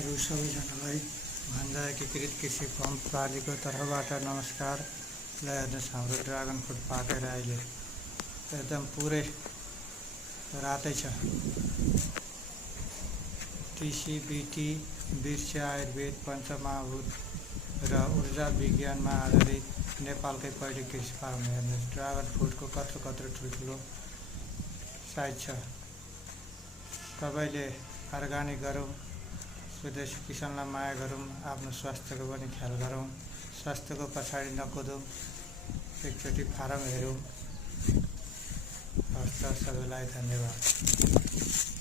किसानहरू सबैजनालाई भन्जा एकीकृत कृषि फर्म प्रालीको तर्फबाट नमस्कार। ल हेर्नुहोस्, हाम्रो ड्रागन फ्रुट पाकेर अहिले एकदम पुरै रातै छ। कृषि, बीटी, वृक्ष, आयुर्वेद, पञ्चमहाभूत र ऊर्जा विज्ञानमा आधारित नेपालकै पहिलो कृषि फार्म। हेर्नुहोस्, ड्रागन फ्रुटको कत्रो ठुल्ठुलो साइज छ। सबैले अर्गानिक गरौँ, स्वदेशी किसानलाई माया गरौँ, आफ्नो स्वास्थ्यको पनि ख्याल गरौँ, स्वास्थ्यको पछाडि नकुदौँ, एकचोटि फारम हेरौँ। हवस् त, सबैलाई धन्यवाद।